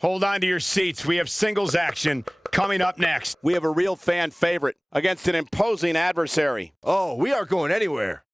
Hold on to your seats. We have singles action coming up next. We have a real fan favorite against an imposing adversary. Oh, we aren't going anywhere.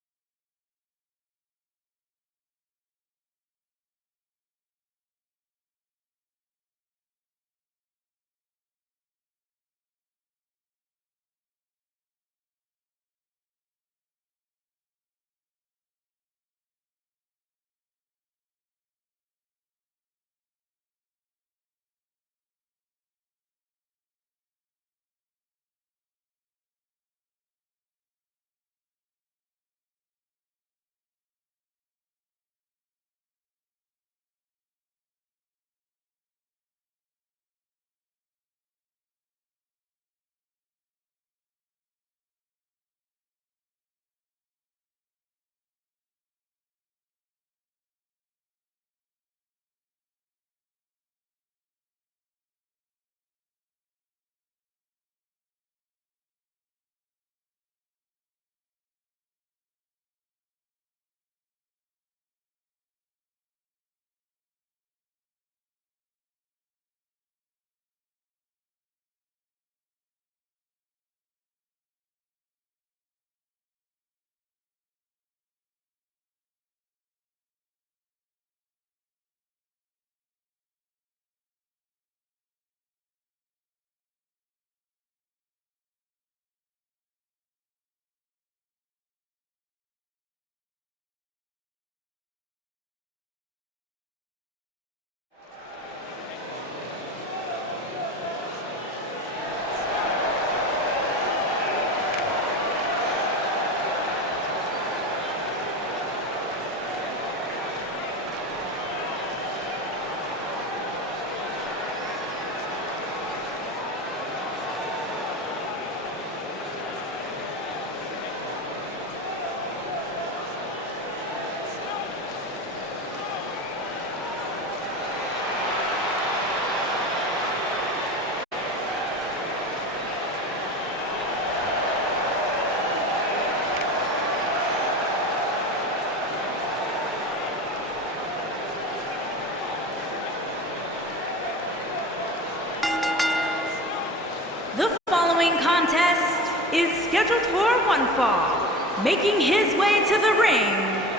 The following contest is scheduled for one fall. Making his way to the ring,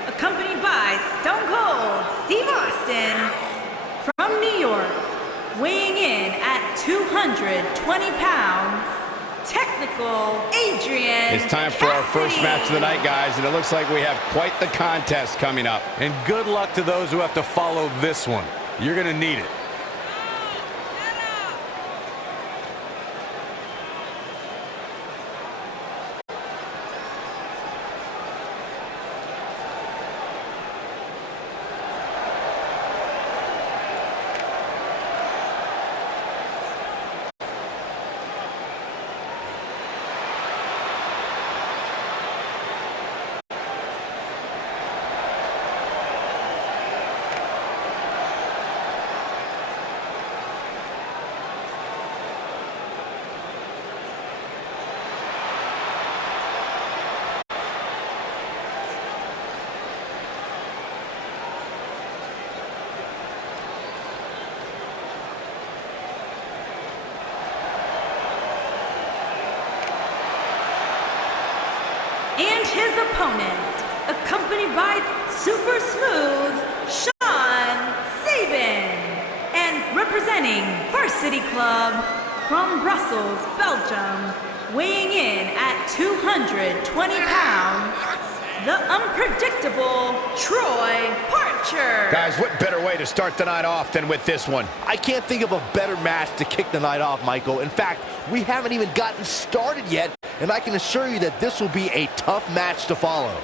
accompanied by Stone Cold Steve Austin from New York, weighing in at 220 pounds, Technical Adrian It's time for our first match of the night, guys, and it looks like we have quite the contest coming up. And good luck to those who have to follow this one. You're going to need it. and his opponent, accompanied by Super Smooth Sean Sabin, and representing Varsity Club from Brussels, Belgium, weighing in at 220 pounds, the unpredictable Troy Parcher. Guys, what better way to start the night off than with this one? I can't think of a better match to kick the night off, Michael. In fact, we haven't even gotten started yet, and I can assure you that this will be a tough match to follow.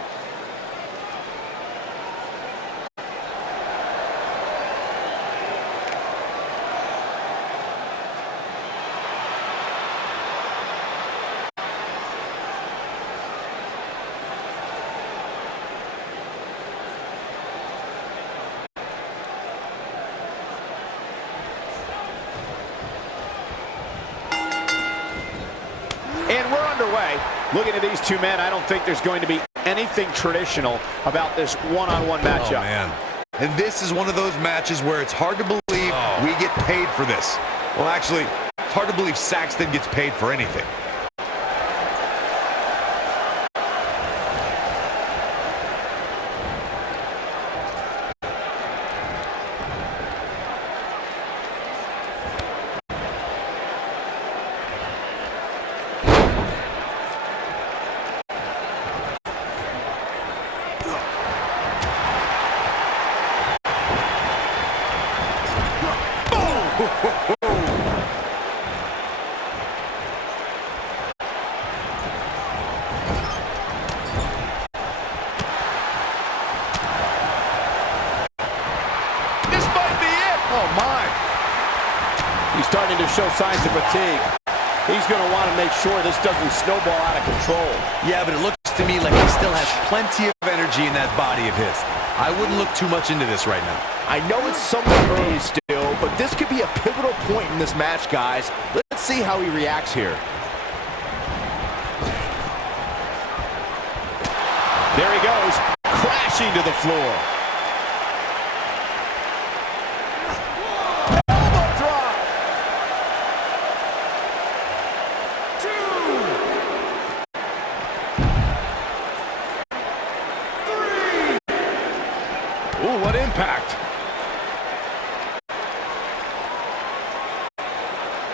And we're underway. Looking at these two men, I don't think there's going to be anything traditional about this one-on-one matchup. Oh, man. And this is one of those matches where it's hard to believe believe we get paid for this. Well, actually, it's hard to believe Saxton gets paid for anything. He's starting to show signs of fatigue. He's going to want to make sure this doesn't snowball out of control. Yeah, but it looks to me like he still has plenty of energy in that body of his. I wouldn't look too much into this right now. I know it's somewhat early still, but this could be a pivotal point in this match, guys. Let's see how he reacts here. There he goes, crashing to the floor. Elbow drop. 2. 3. Ooh, what impact.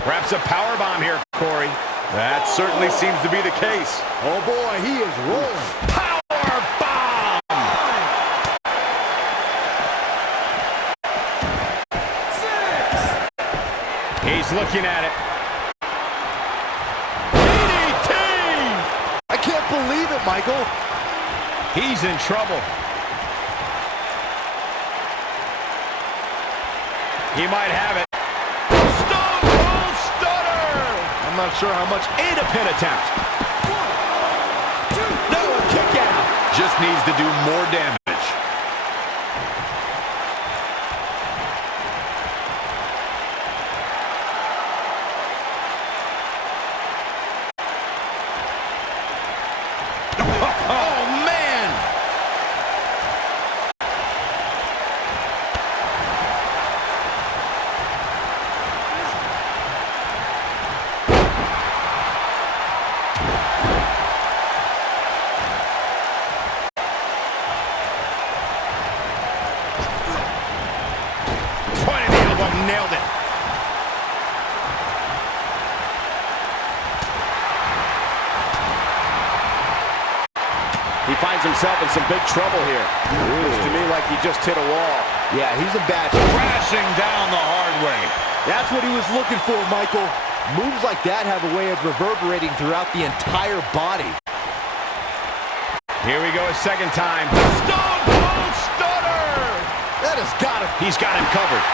Perhaps a powerbomb here, Corey. That certainly seems to be the case. Oh boy, he is rolling. Powerbomb! 6. He's looking at it. DDT! I can't believe it, Michael. He's in trouble. He might have it. Stone Cold Stunner! I'm not sure how much. And a pin attempt. 1, 2. No, a kick out. Just needs to do more damage. Oh, man! Pointed the elbow, nailed it. He finds himself in some big trouble here. Looks to me like he just hit a wall. Yeah, he's in bad shape. Crashing down the hard way. That's what he was looking for, Michael. Moves like that have a way of reverberating throughout the entire body. Here we go a second time. Stone Cold Stunner! That has got him. He's got him covered.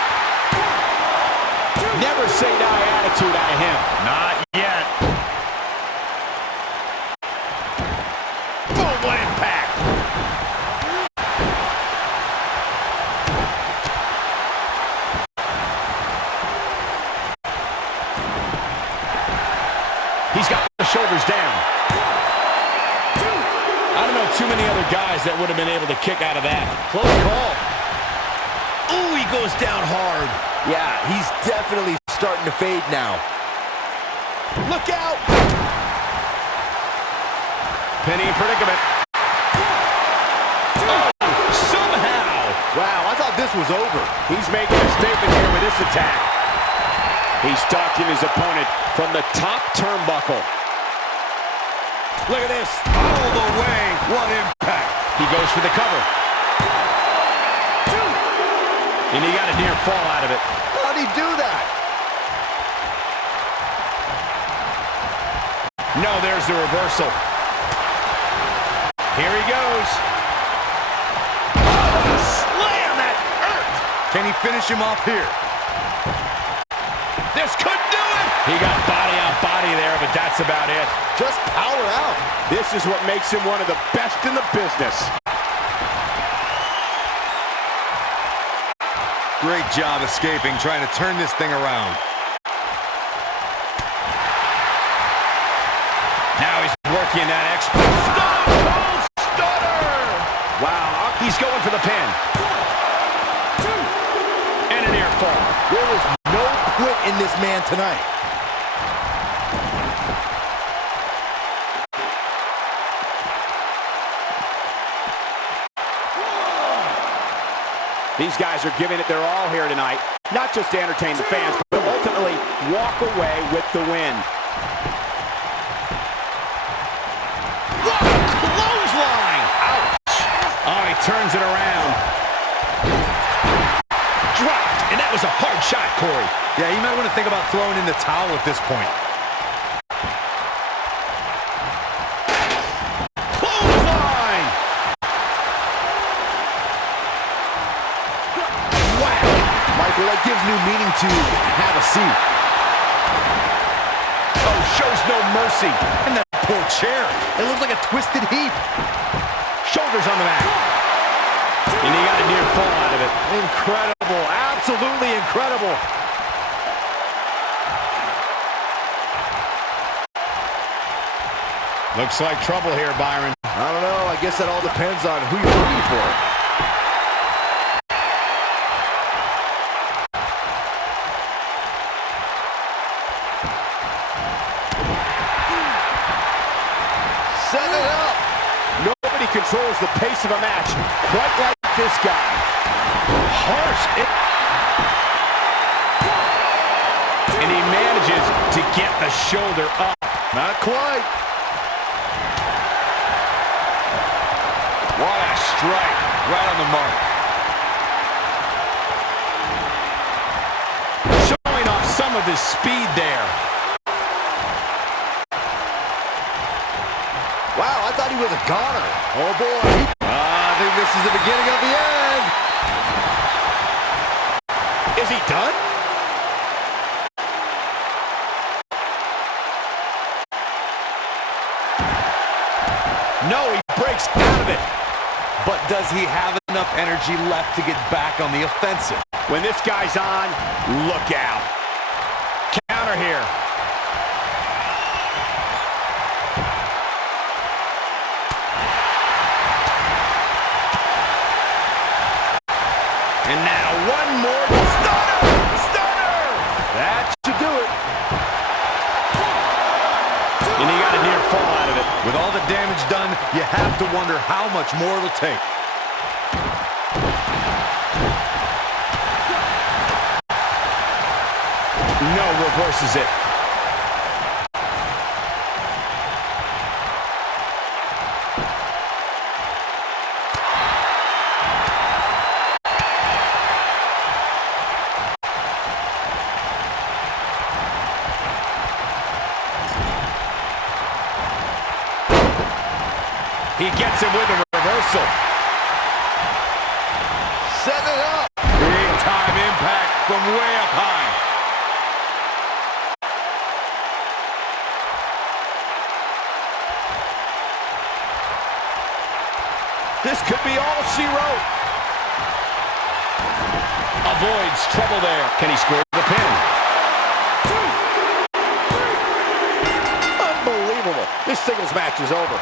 1, 2. Never say die attitude out of him. Not yet. Boom, what impact! He's got the shoulders down. 2. I don't know too many other guys that would have been able to kick out of that. Close call. Ooh, he goes down hard. Yeah, he's definitely starting to fade now. Look out! Penny in predicament. 1, 2. Oh, somehow! Wow, I thought this was over. He's making a statement here with this attack. He's stalking his opponent from the top turnbuckle. Look at this. All the way. What impact. He goes for the cover. 2. And he got a near fall out of it. How'd he do that? No, there's the reversal. Here he goes. Oh, slam! That hurt! Can he finish him off here? This could do it! He got body on body there, but that's about it. Just power out. This is what makes him one of the best in the business. Great job escaping, trying to turn this thing around. Now he's working that expert. Stone Cold Stunner! Wow, he's going for the pin. 1, 2. And a near fall. There is no quit in this man tonight. These guys are giving it their all here tonight, not just to entertain the fans, but ultimately walk away with the win. What a clothesline! Ouch! Oh, he turns it around. Dropped, and that was a hard shot, Corey. Yeah, you might want to think about throwing in the towel at this point. Clothesline! Wow. Michael, that gives new meaning to have a seat. Oh, shows no mercy. And that poor chair. It looks like a twisted heap. Shoulders on the mat. And he got a near fall out of it. Incredible. Absolutely incredible. Looks like trouble here, Byron. I don't know. I guess that all depends on who you're rooting for. Set it up. Nobody controls the pace of a match quite like this guy. Harsh. And he manages to get the shoulder up. Not quite. What a strike. Right on the mark. Showing off some of his speed there. Wow, I thought he was a goner. Oh, boy. I think this is the beginning of the end. Is he done? No, he breaks out of it. But does he have enough energy left to get back on the offensive? When this guy's on, look out. Counter here. And now one more stunner! Stunner! That should do it. And he got a near fall out of it. With all the damage done, you have to wonder how much more it'll take. No, reverses it. He gets him with a reversal. Set it up. Big time impact from way up high. This could be all she wrote. Avoids trouble there. Can he score the pin? Unbelievable. This singles match is over.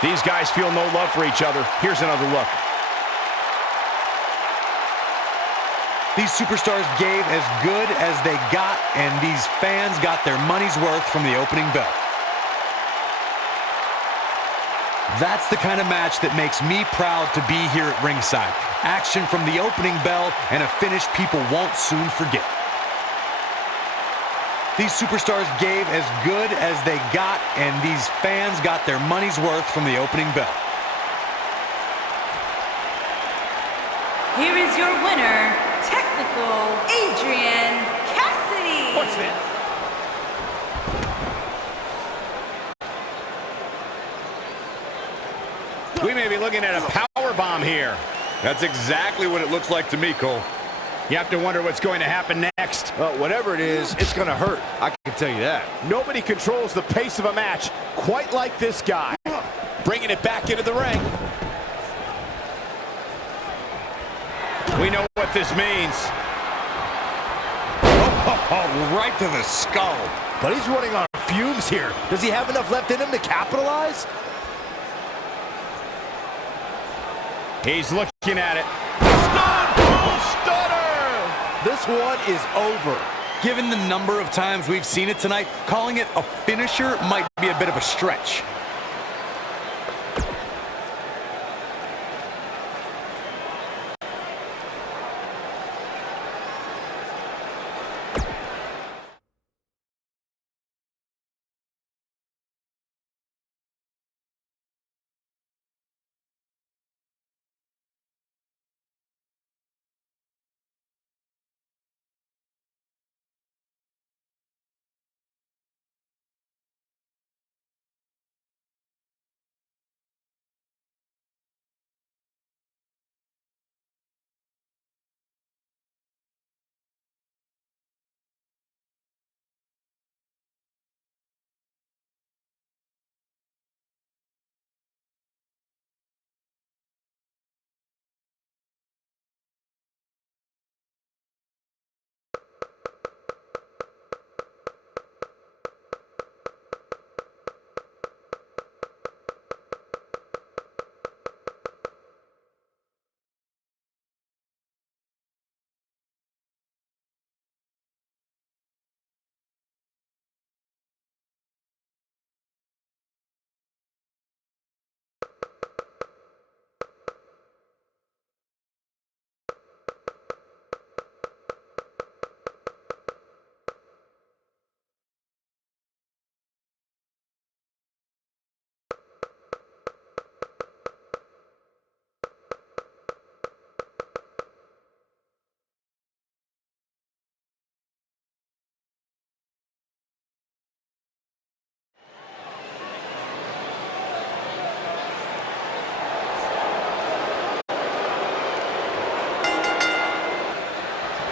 These guys feel no love for each other. Here's another look. These superstars gave as good as they got, and these fans got their money's worth from the opening bell. That's the kind of match that makes me proud to be here at ringside. Action from the opening bell and a finish people won't soon forget. These superstars gave as good as they got, and these fans got their money's worth from the opening bell. Here is your winner, Technical Adrian Cassidy. What's that? We may be looking at a power bomb here. That's exactly what it looks like to me, Cole. You have to wonder what's going to happen next. Well, whatever it is, it's going to hurt. I can tell you that. Nobody controls the pace of a match quite like this guy. Bringing it back into the ring. We know what this means. Oh, right to the skull. but he's running on fumes here. Does he have enough left in him to capitalize? He's looking at it. Stone Cold Stunner! This one is over. Given the number of times we've seen it tonight, calling it a finisher might be a bit of a stretch.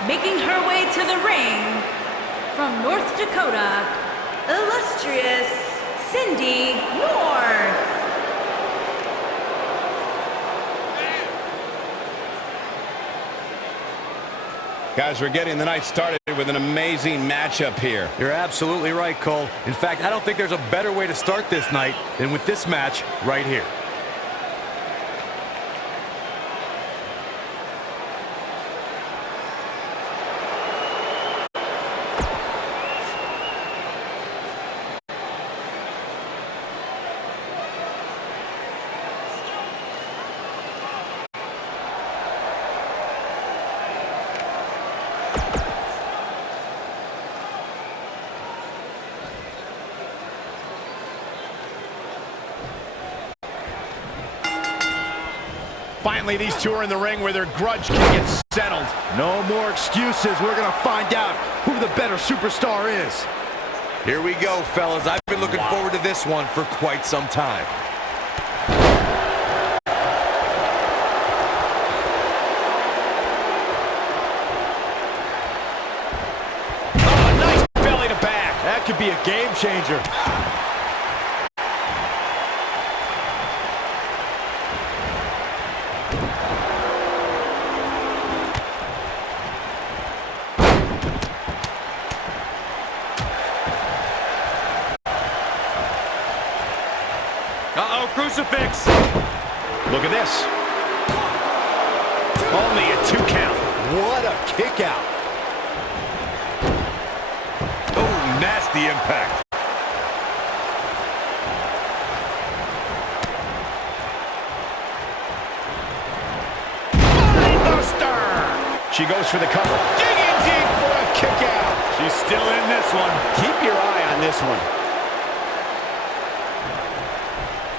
Making her way to the ring, from North Dakota, illustrious Cindy North. Guys, we're getting the night started with an amazing matchup here. You're absolutely right, Cole. In fact, I don't think there's a better way to start this night than with this match right here. Finally, these two are in the ring where their grudge can get settled. No more excuses. We're going to find out who the better superstar is. Here we go, fellas. I've been looking forward to this one for quite some time. Oh, nice belly to back. That could be a game changer. Uh-oh, crucifix. Look at this. Only a 2 count. What a kick out. Oh, nasty impact. Buster! She goes for the cover. Digging deep for a kick out. She's still in this one. Keep your eye on this one.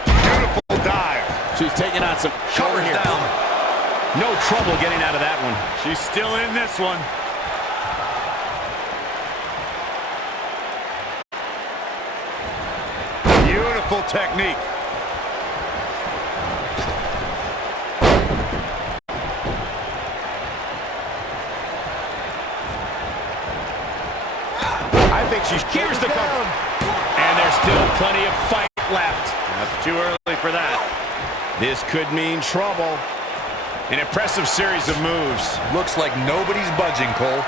Beautiful dive. She's taking on some Cover here. down. No trouble getting out of that one. She's still in this one. Beautiful technique. I think she's Here's the cover. And there's still plenty of fight left. Not too early for that. This could mean trouble. An impressive series of moves. Looks like nobody's budging, Cole.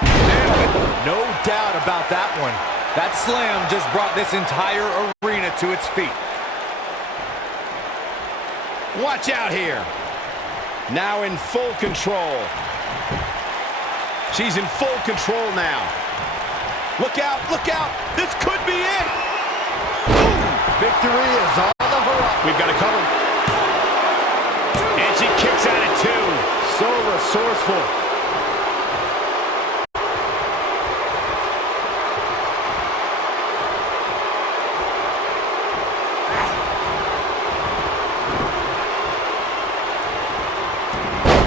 Nailed it. No doubt about that one. That slam just brought this entire arena to its feet. Watch out here. Now in full control. She's in full control now. Look out, look out. This could be it. Victory is on the horizon. We've got it covered. And she kicks out at 2. So resourceful.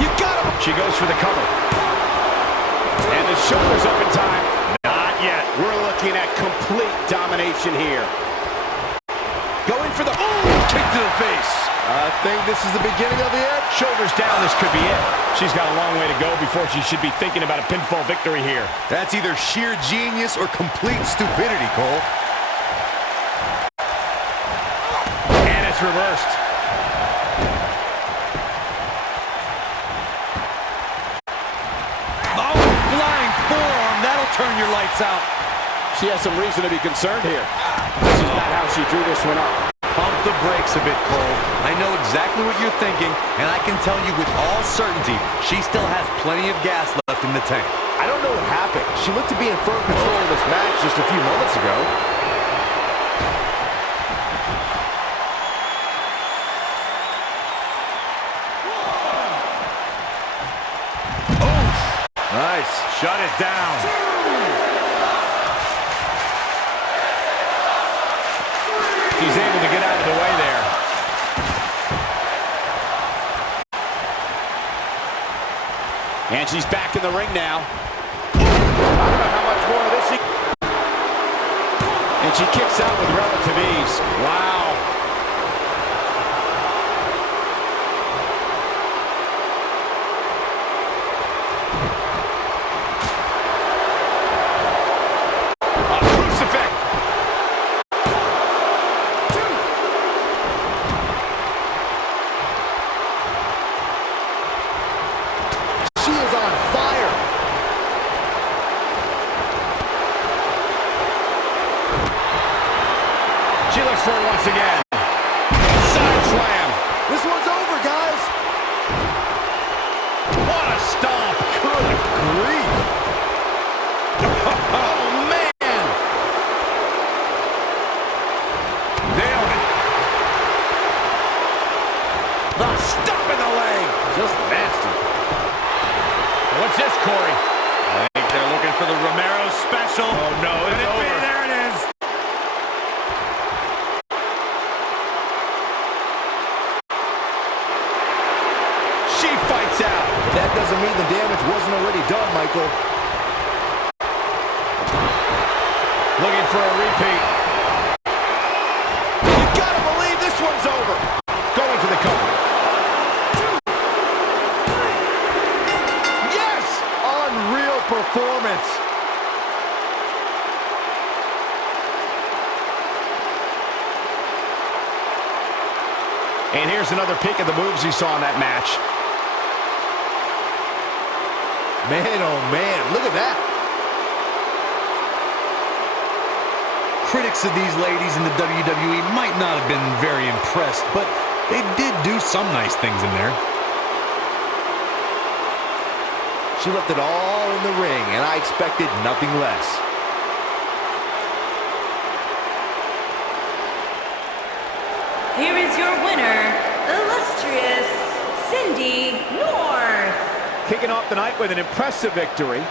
You got him. She goes for the cover. And the shoulder's up in time. Not yet. We're looking at complete domination here. Going for the kick to the face. I think this is the beginning of the end. Shoulders down, this could be it. She's got a long way to go before she should be thinking about a pinfall victory here. That's either sheer genius or complete stupidity, Cole. And it's reversed. Oh, flying forearm. That'll turn your lights out. She has some reason to be concerned here. This is not how she drew this one up. Pump the brakes a bit, Cole. I know exactly what you're thinking, and I can tell you with all certainty, she still has plenty of gas left in the tank. I don't know what happened. She looked to be in firm control of this match just a few moments ago. Nice. Shut it down. He's able to get out of the way there. And she's back in the ring now. I don't know how much more of this and she kicks out with relative ease. Wow. She looks for it once again. Side slam. This one's over, guys. What a stomp. Good grief. Oh, man. Nailed it. The stomp in the leg. Just nasty. What's this, Corey? I think they're looking for the Romero special. Oh, no, it's over. There it is. She fights out. That doesn't mean the damage wasn't already done, Michael. Looking for a repeat. You gotta believe this one's over. Going for the cover. Yes! Unreal performance. And here's another peek at the moves you saw in that match. Man, oh man, look at that. Critics of these ladies in the WWE might not have been very impressed, but they did do some nice things in there. She left it all in the ring, and I expected nothing less. Here is your winner, illustrious Cindy North. Kicking off the night with an impressive victory.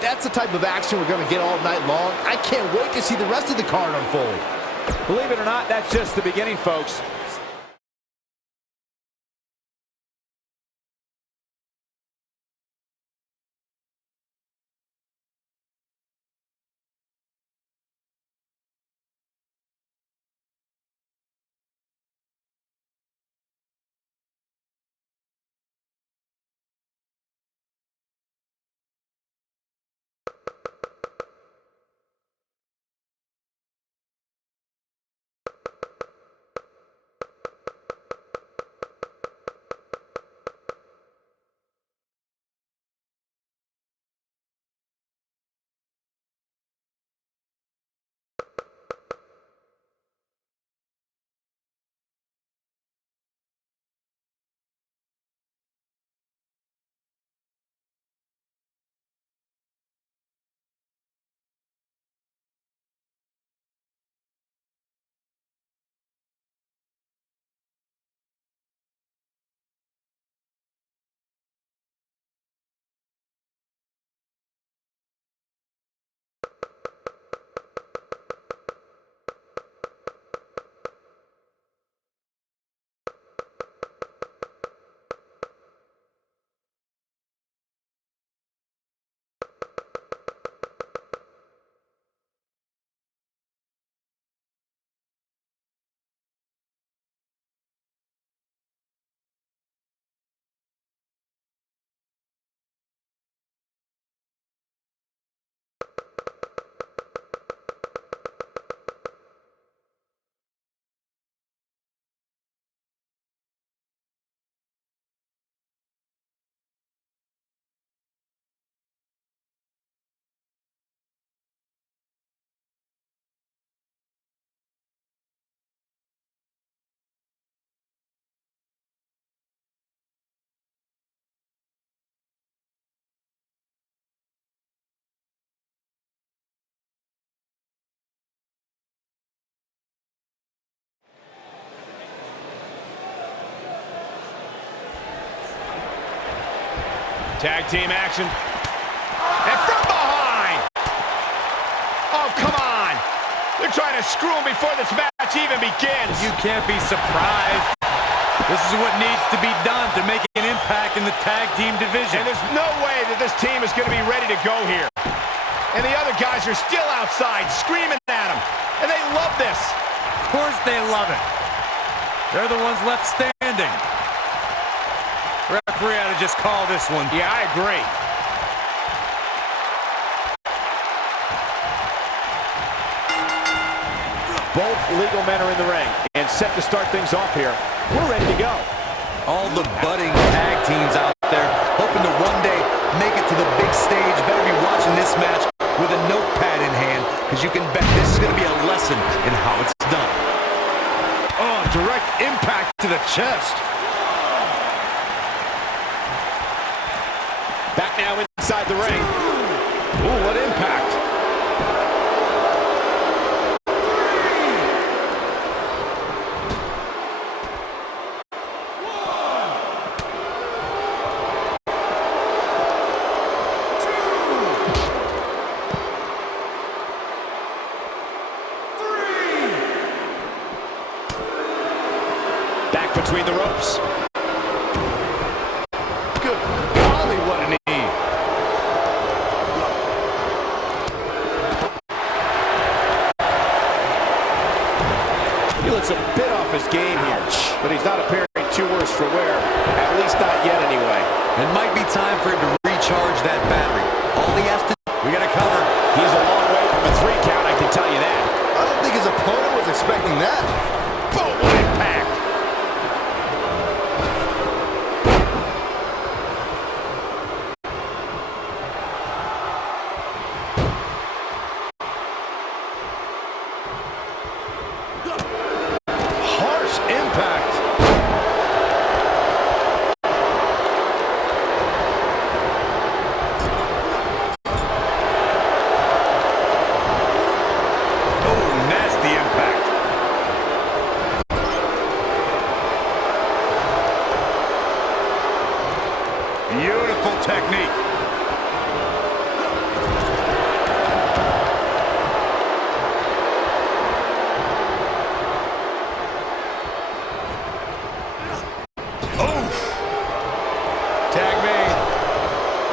That's the type of action we're going to get all night long. I can't wait to see the rest of the card unfold. Believe it or not, that's just the beginning, folks. Tag team action. And from behind. Oh, come on. They're trying to screw him before this match even begins. You can't be surprised. This is what needs to be done to make an impact in the tag team division. And there's no way that this team is going to be ready to go here. And the other guys are still outside screaming at him. And they love this. Of course they love it. They're the ones left standing. Referee ought to just call this one. Yeah, I agree. Both legal men are in the ring and set to start things off here. We're ready to go. All the budding tag teams out there hoping to one day make it to the big stage. Better be watching this match with a notepad in hand, because you can bet this is going to be a lesson in how it's done. Oh, direct impact to the chest. Back now inside the ring. Ooh, what impact. Between the ropes. Good golly, what a knee. He looks a bit off his game here, but he's not appearing too worse for wear. At least not yet, anyway. It might be time for him to recharge that battery. All he has to do, we got to cover. He's a long way from a 3 count, I can tell you that. I don't think his opponent was expecting that. Boom, what impact. Harsh impact. Oh, nasty impact. Beautiful technique. Tag made.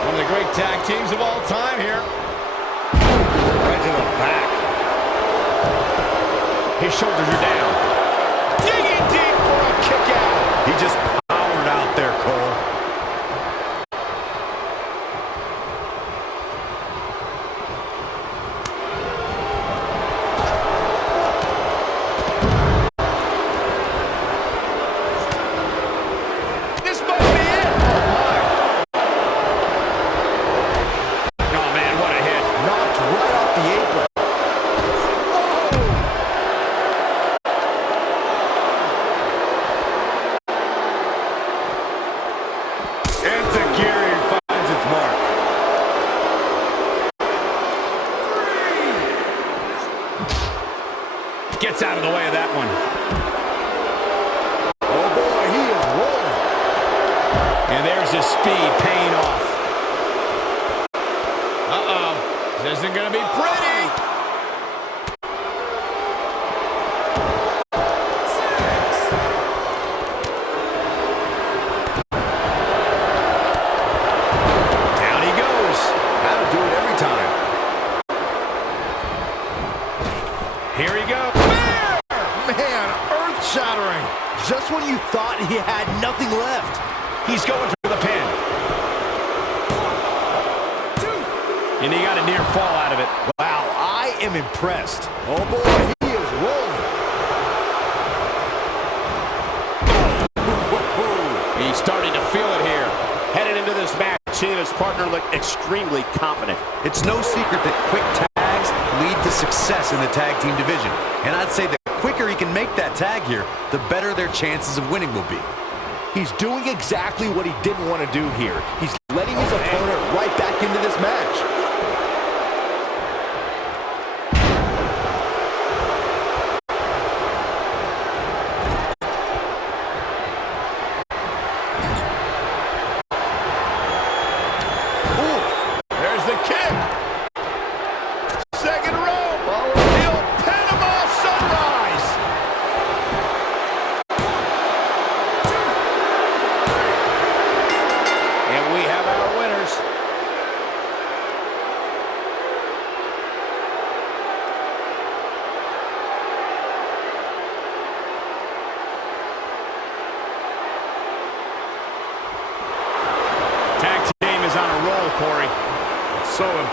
One of the great tag teams of all time here. Right to the back. His shoulders are down. Digging deep for a kick out. He just powered out there, Cole. This must be it. Oh, my. Oh, man, what a hit. Knocked right off the apron. Enziguri finds its mark. Gets out of the way of that one. Oh boy, he is rolling. And there's his speed paying off. Uh-oh. This isn't going to be pretty. Down he goes. That'll do it every time. Here he goes. Man, earth-shattering. Just when you thought he had nothing left. He's going for the pin. And he got a near fall out of it. Wow, I am impressed. Oh boy, he is rolling. He's starting to feel it here. Headed into this match, he and his partner look extremely confident. It's no secret that quick tags lead to success in the tag team division. And I'd say the quicker he can make that tag here, the better their chances of winning will be. He's doing exactly what he didn't want to do here. He's letting his opponent right back into this match.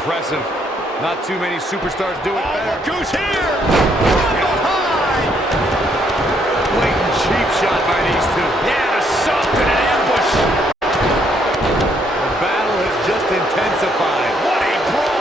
impressive. Not too many superstars do it better. Look who's here! From behind! Blatant cheap shot by these two. Yeah, an assault and an ambush. The battle has just intensified. What a brawl!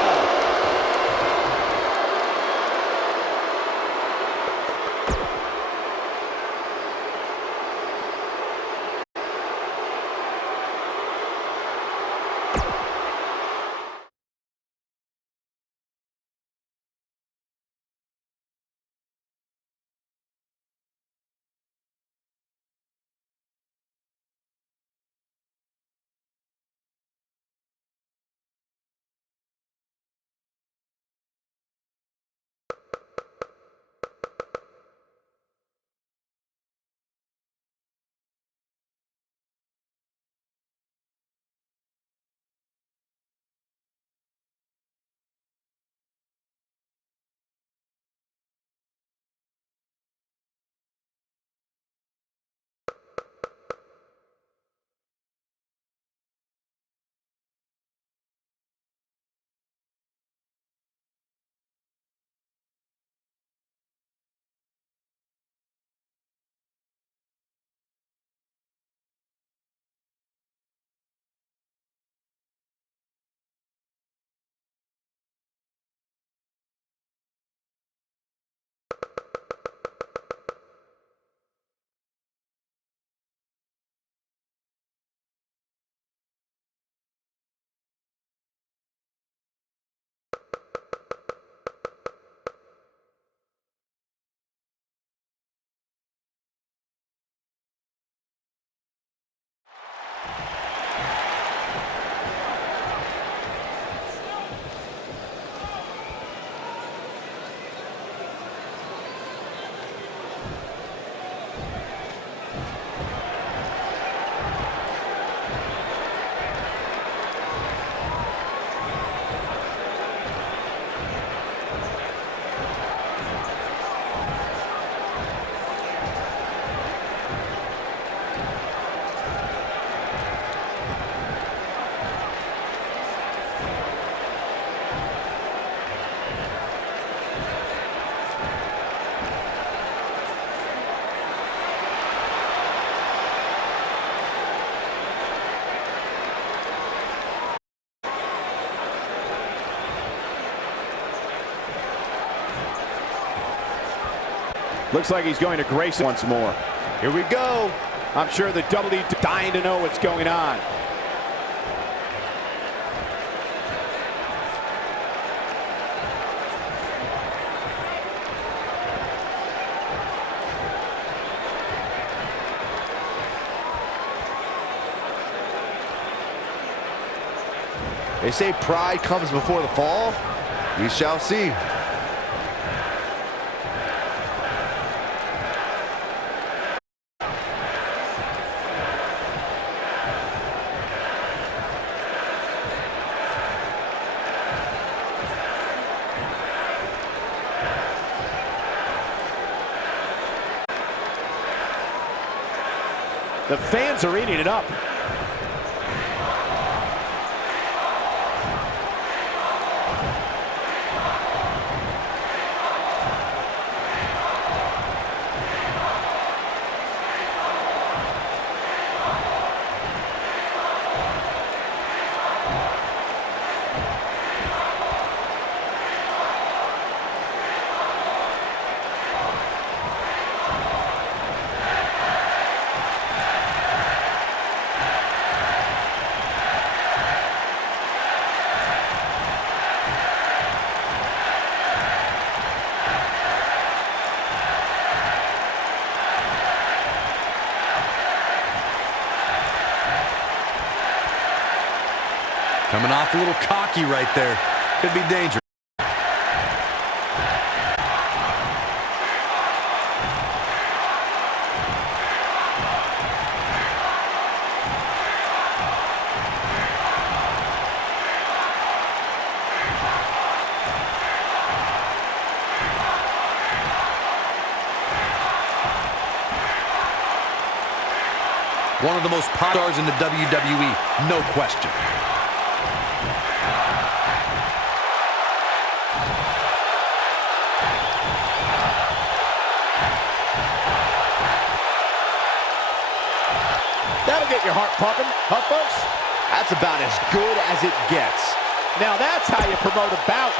Looks like he's going to Grayson once more. Here we go. I'm sure the WWE dying to know what's going on. They say pride comes before the fall. We shall see. The fans are eating it up. Coming off a little cocky right there. Could be dangerous. One of the most popular stars in the WWE, no question. get your heart pumping, huh, folks? That's about as good as it gets. Now that's how you promote a bout.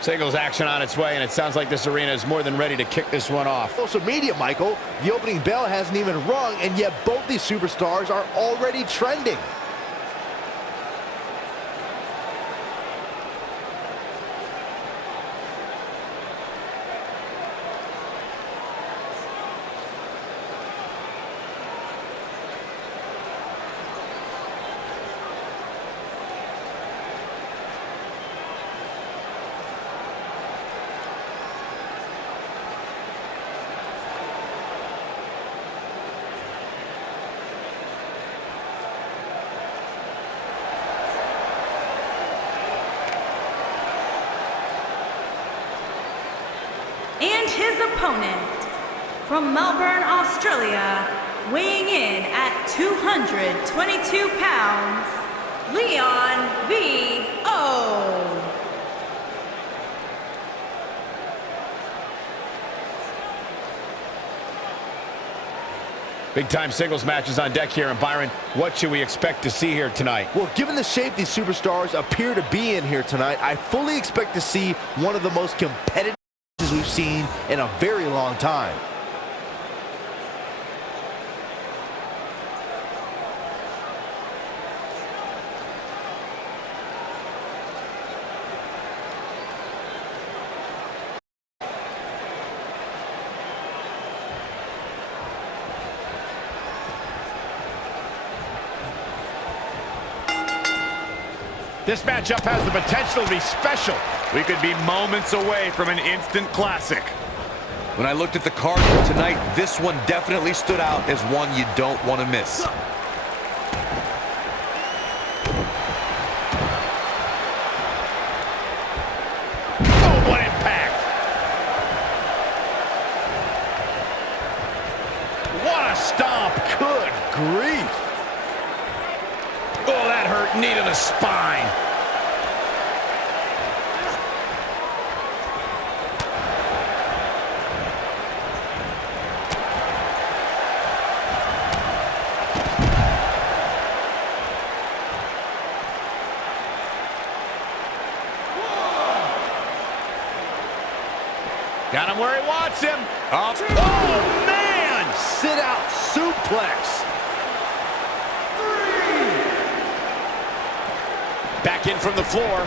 Singles action on its way, and it sounds like this arena is more than ready to kick this one off. Social media, Michael. The opening bell hasn't even rung, and yet both these superstars are already trending. And his opponent, from Melbourne, Australia, weighing in at 222 pounds, Leon V.O. Big-time singles matches on deck here, and Byron, what should we expect to see here tonight? Well, given the shape these superstars appear to be in here tonight, I fully expect to see one of the most competitive we've seen in a very long time. This matchup has the potential to be special. We could be moments away from an instant classic. When I looked at the card for tonight, this one definitely stood out as one you don't want to miss. Oh, what impact! What a stomp! Good grief. Oh, that hurt. Knee to the spine. Got him where he wants him. Oh, man! sit-out suplex. Back in from the floor.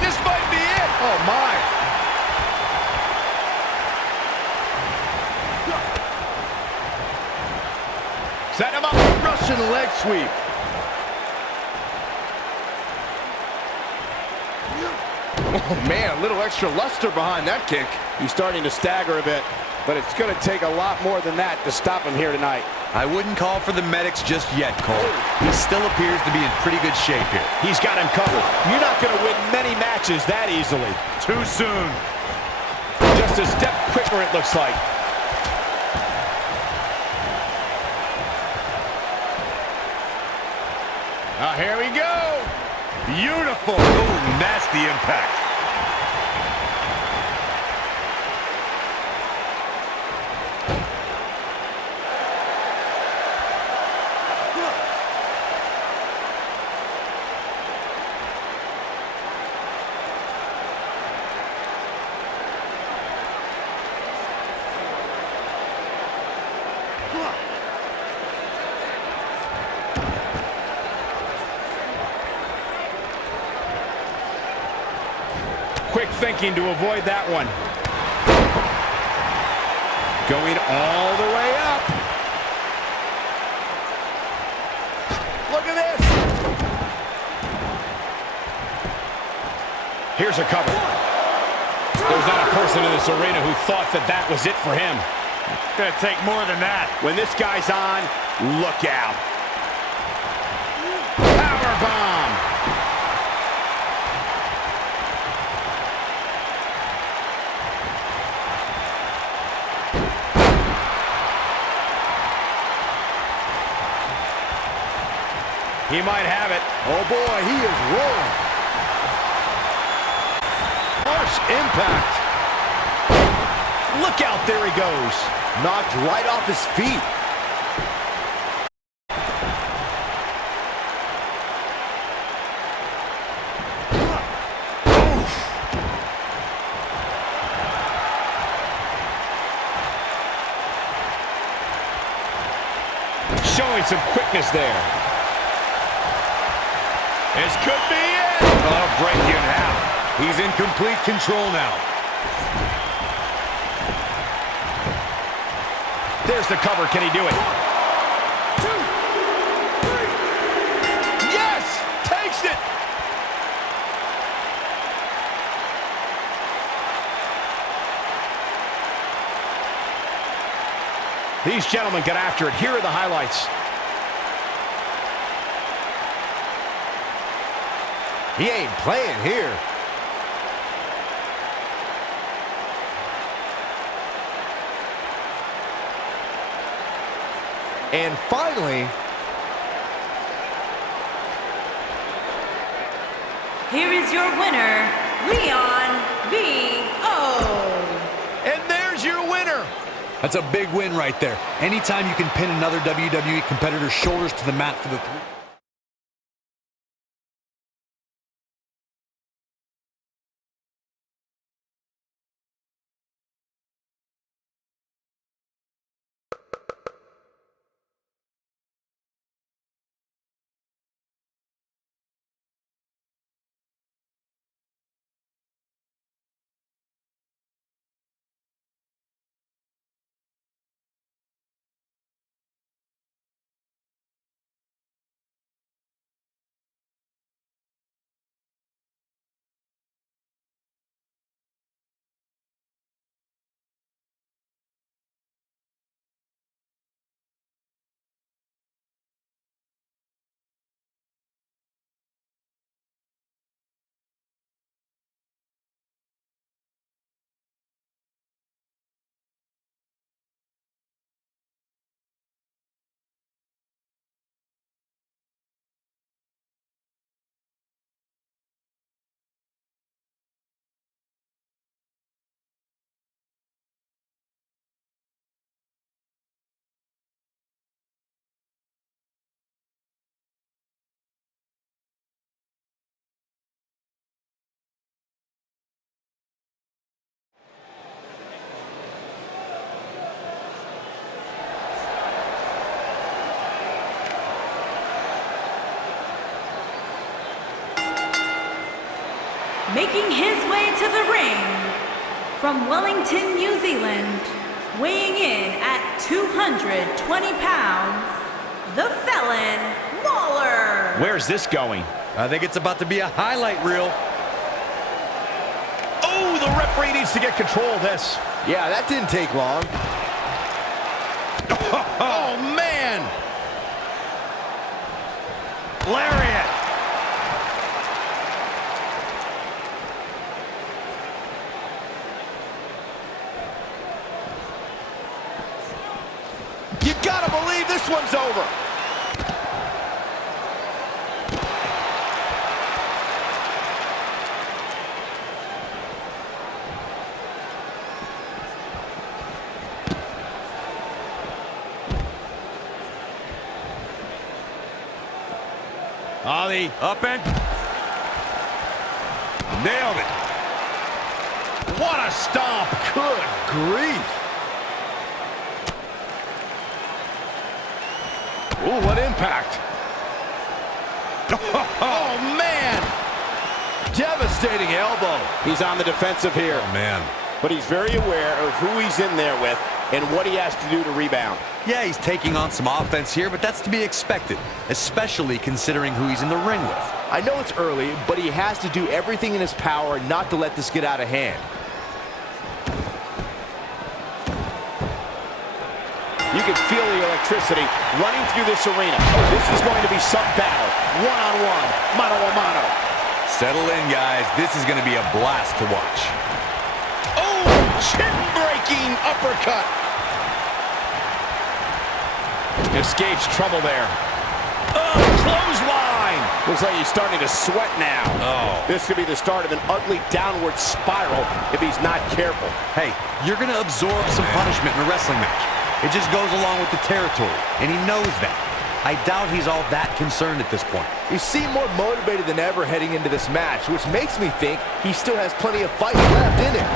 This might be it. Oh, my. Set him up. Russian leg sweep. Oh, man, a little extra luster behind that kick. He's starting to stagger a bit, but it's going to take a lot more than that to stop him here tonight. I wouldn't call for the medics just yet, Cole. He still appears to be in pretty good shape here. He's got him covered. You're not going to win many matches that easily. Too soon. Just a step quicker, it looks like. Here we go. Beautiful. Oh, nasty impact. Quick thinking to avoid that one. Going all the way up. Look at this. Here's a cover. There's not a person in this arena who thought that that was it for him. Gonna take more than that. When this guy's on, look out. Power bomb. He might have it. Oh, boy, he is rolling. Harsh impact. Look out, there he goes. Knocked right off his feet. Showing some quickness there. This could be it. Oh, break you in half. He's in complete control now. There's the cover. Can he do it? 1, 2, 3. Yes! Takes it! These gentlemen get after it. Here are the highlights. He ain't playing here. And finally, Here is your winner, Leon V.O. And there's your winner. That's a big win right there. Anytime you can pin another WWE competitor's shoulders to the mat for the 3. making his way to the ring, from Wellington, New Zealand, weighing in at 220 pounds, the Felon, Mauler. Where's this going? I think it's about to be a highlight reel. Oh, the referee needs to get control of this. Yeah, that didn't take long. Oh, man! Lariat! You gotta believe this one's over. The up and nailed it. What a stomp. Good grief. Ooh, what impact. Oh, man. Devastating elbow. He's on the defensive here. Oh, man. But he's very aware of who he's in there with and what he has to do to rebound. Yeah, he's taking on some offense here, but that's to be expected, especially considering who he's in the ring with. I know it's early, but he has to do everything in his power not to let this get out of hand. You can feel the electricity running through this arena. This is going to be some battle. One-on-one, mano-a-mano. Settle in, guys. This is going to be a blast to watch. Oh, chin-breaking uppercut. Escapes trouble there. Oh, clothesline. Looks like he's starting to sweat now. Oh. This could be the start of an ugly downward spiral if he's not careful. Hey, you're going to absorb some punishment in a wrestling match. It just goes along with the territory, and he knows that. I doubt he's all that concerned at this point. He seemed more motivated than ever heading into this match, which makes me think he still has plenty of fight left in him.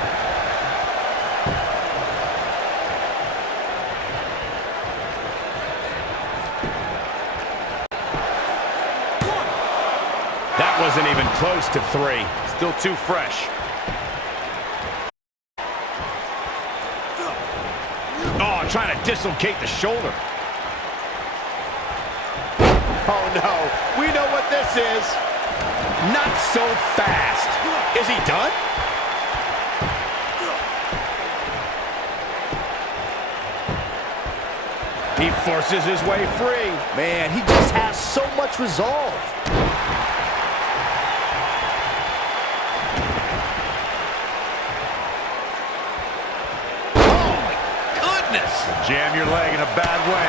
That wasn't even close to 3. Still too fresh. Oh, trying to dislocate the shoulder. Oh, no. We know what this is. Not so fast. Is he done? He forces his way free. Man, he just has so much resolve. Jam your leg in a bad way.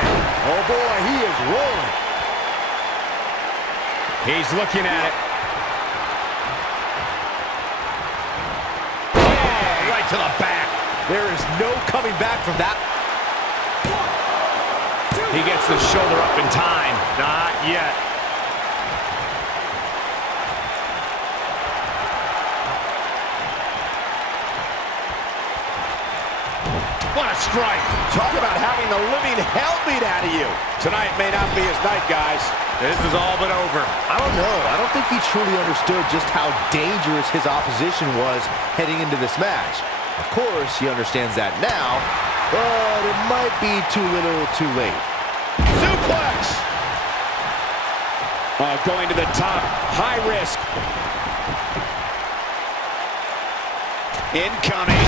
Oh boy, he is rolling. He's looking at it. Oh, right to the back. There is no coming back from that. He gets the shoulder up in time. Not yet. What a strike. Talk about having the living hell beat out of you. Tonight may not be his night, guys. This is all but over. I don't know. I don't think he truly understood just how dangerous his opposition was heading into this match. Of course, he understands that now, but it might be too little too late. Suplex. Going to the top. High risk. Incoming.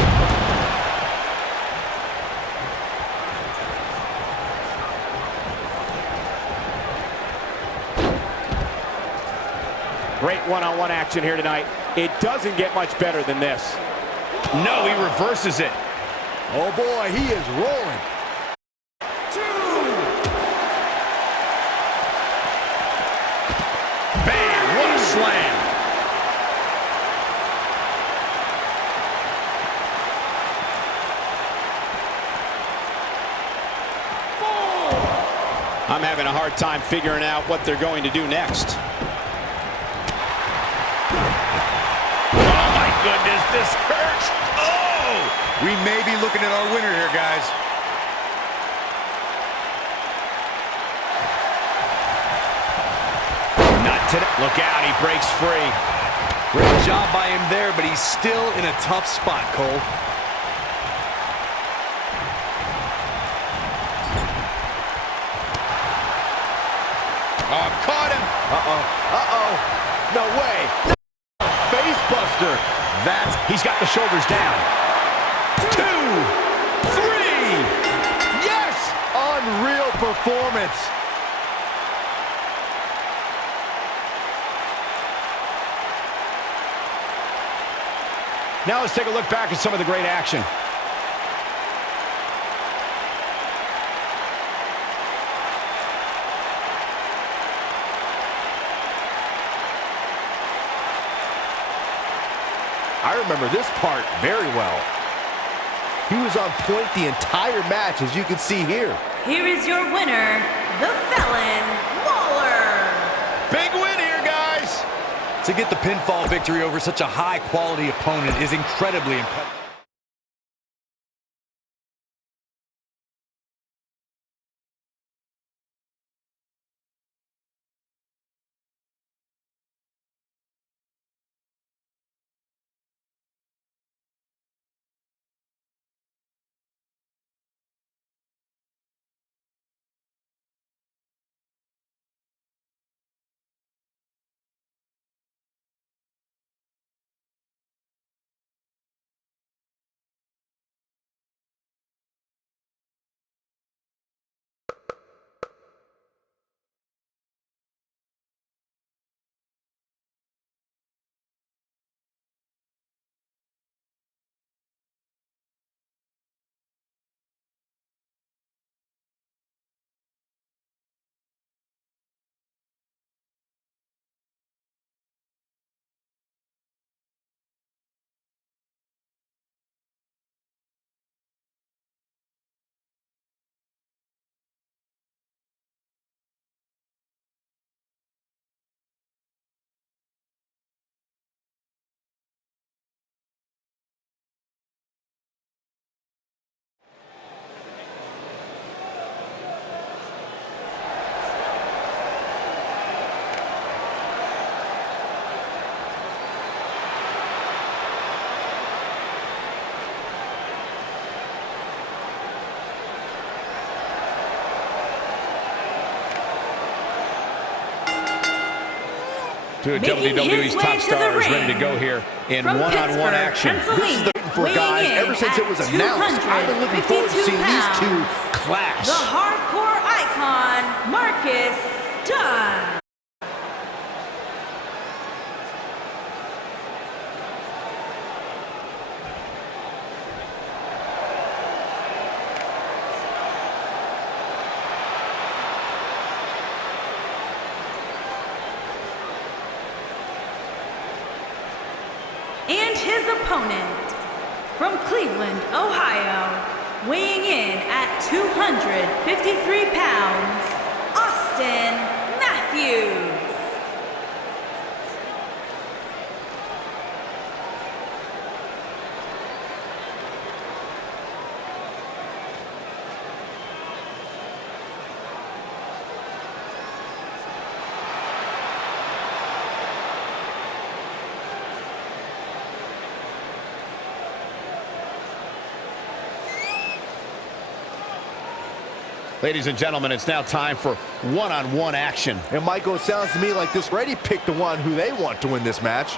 Great one-on-one action here tonight. It doesn't get much better than this. No, he reverses it. Oh boy, he is rolling. Bam, what a slam. I'm having a hard time figuring out what they're going to do next. Goodness, this hurts. Oh! We may be looking at our winner here, guys. Not today. Look out, he breaks free. Great job by him there, but he's still in a tough spot, Cole. Oh, caught him. No way. Face buster. He's got the shoulders down. 2, 3. Yes! Unreal performance. Now let's take a look back at some of the great action. I remember this part very well. He was on point the entire match, as you can see here. Here is your winner, the Felon, Waller. Big win here, guys. To get the pinfall victory over such a high-quality opponent is incredibly impressive. Two of Making WWE's his way top to the stars ring. ready to go here in From one-on-one Pittsburgh, action. This is the waiting for, guys. Weighing in Ever since it was at announced, I've been looking forward to 252 seeing these two pounds, clash. The hardcore icon, Marcus Dunn. And his opponent, from Cleveland, Ohio, weighing in at 253 pounds, Austin Matthews. Ladies and gentlemen, it's now time for one-on-one action. And Michael, it sounds to me like this already picked the one who they want to win this match.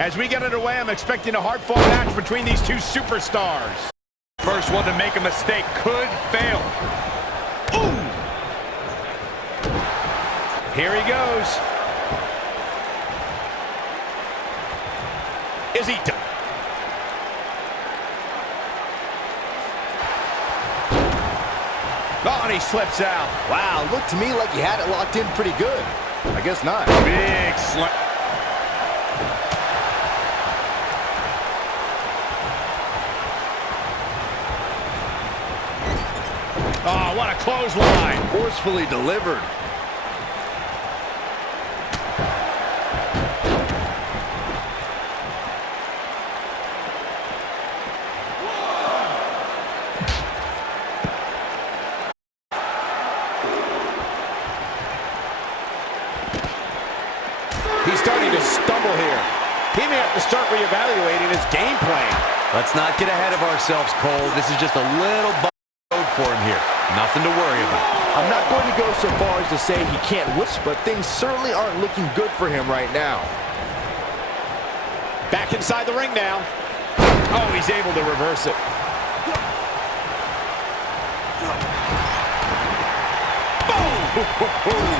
As we get underway, I'm expecting a hard-fought match between these two superstars. First one to make a mistake could fail. Ooh! Here he goes. Is he done? Oh, and he slips out. Wow, looked to me like he had it locked in pretty good. I guess not. Big slam. Oh, what a clothesline. Forcefully delivered. He's starting to stumble here. He may have to start reevaluating his game plan. Let's not get ahead of ourselves, Cole. This is just a little road for him here. Nothing to worry about. I'm not going to go so far as to say he can't win, but things certainly aren't looking good for him right now. Back inside the ring now. Oh, he's able to reverse it. Boom!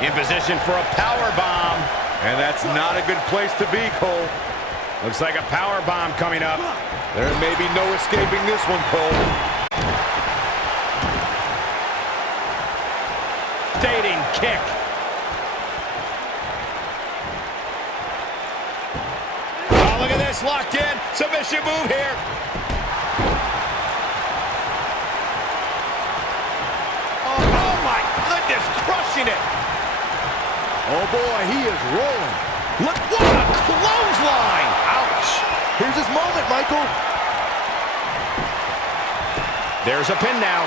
In position for a power bomb. And that's not a good place to be, Cole. Looks like a power bomb coming up. There may be no escaping this one, Cole. Dating kick. Oh, look at this, locked in. Submission move here. Oh my goodness, crushing it. Oh boy, he is rolling. Look, what a clothesline. Ouch. Here's his moment, Michael. There's a pin now.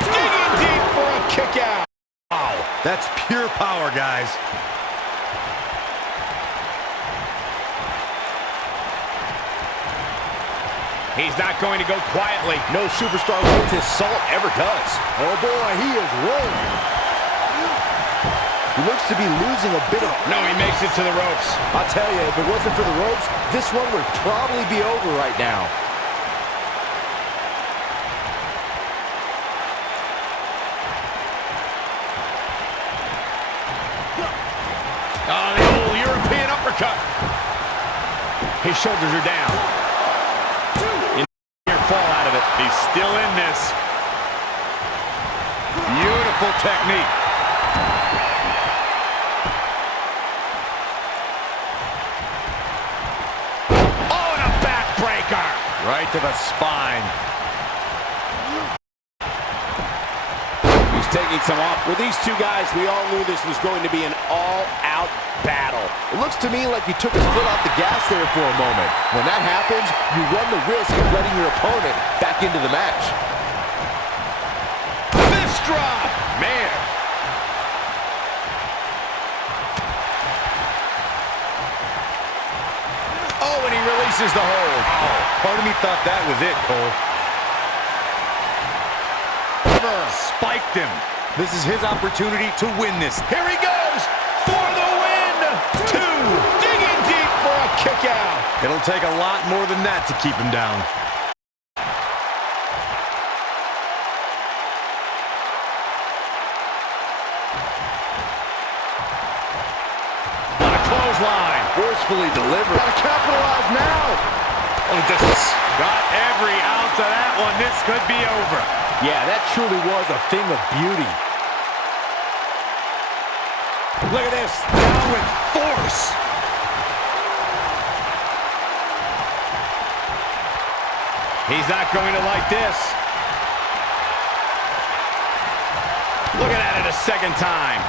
Digging deep for a kick out. Wow, that's pure power, guys. He's not going to go quietly. No superstar worth his salt ever does. Oh boy, he is rolling. He looks to be losing a bit of... No, he makes it to the ropes. I'll tell you, if it wasn't for the ropes, this one would probably be over right now. Oh, the old European uppercut. His shoulders are down. Near fall out of it. He's still in this. Beautiful technique. Right to the spine. He's taking some off. With these two guys, we all knew this was going to be an all-out battle. It looks to me like he took his foot off the gas there for a moment. When that happens, you run the risk of letting your opponent back into the match. Fist drop! Man. Oh, and he releases the hold. Oh, part of me thought that was it, Cole. Spiked him. This is his opportunity to win this. Here he goes for the win. Two. Digging deep for a kick out. It'll take a lot more than that to keep him down. On a clothesline. Forcefully delivered. Gotta capitalize now. Oh, just got every ounce of that one. This could be over. Yeah, that truly was a thing of beauty. Look at this. Down with force. He's not going to like this. Looking at it a second time.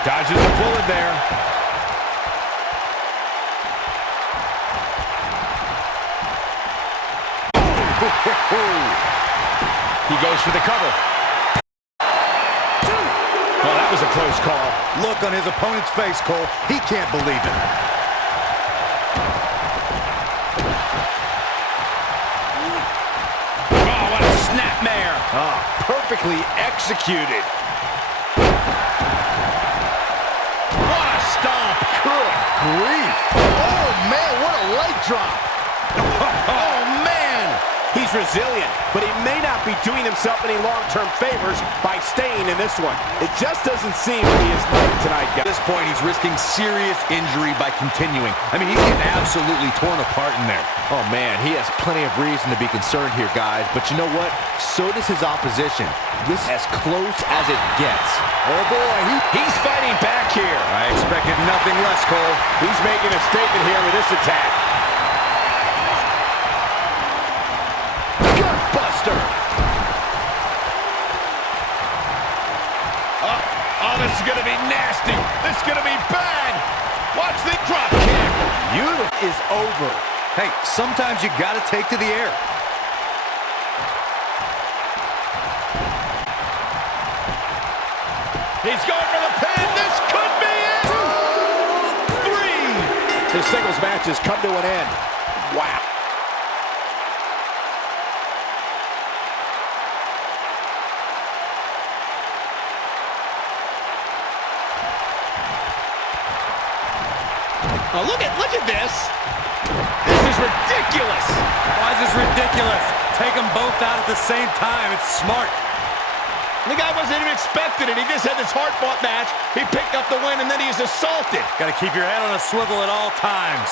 Dodges a bullet there. He goes for the cover. Well, that was a close call. Look on his opponent's face, Cole. He can't believe it. Oh, what a snapmare. Oh, perfectly executed. What a stomp. Good grief. Oh, man, what a leg drop. Oh, man! He's resilient, but he may not be doing himself any long-term favors by staying in this one. It just doesn't seem to be his night tonight, At guys. this point, he's risking serious injury by continuing. I mean, he's getting absolutely torn apart in there. Oh, man, he has plenty of reason to be concerned here, guys. But you know what? So does his opposition. This is as close as it gets. Oh, boy, he's fighting back here. I expected nothing less, Cole. He's making a statement here with this attack. Gutbuster. Oh, this is going to be nasty. This is going to be bad. Watch the drop kick. Beautiful is over. Hey, sometimes you got to take to the air. He's going for the pin. This could be it. 3. His singles match has come to an end. Wow. Oh, look at this. This is ridiculous. Why is this ridiculous? Take them both out at the same time. It's smart. The guy wasn't even expecting it. He just had this hard-fought match. He picked up the win, and then he is assaulted. Got to keep your head on a swivel at all times.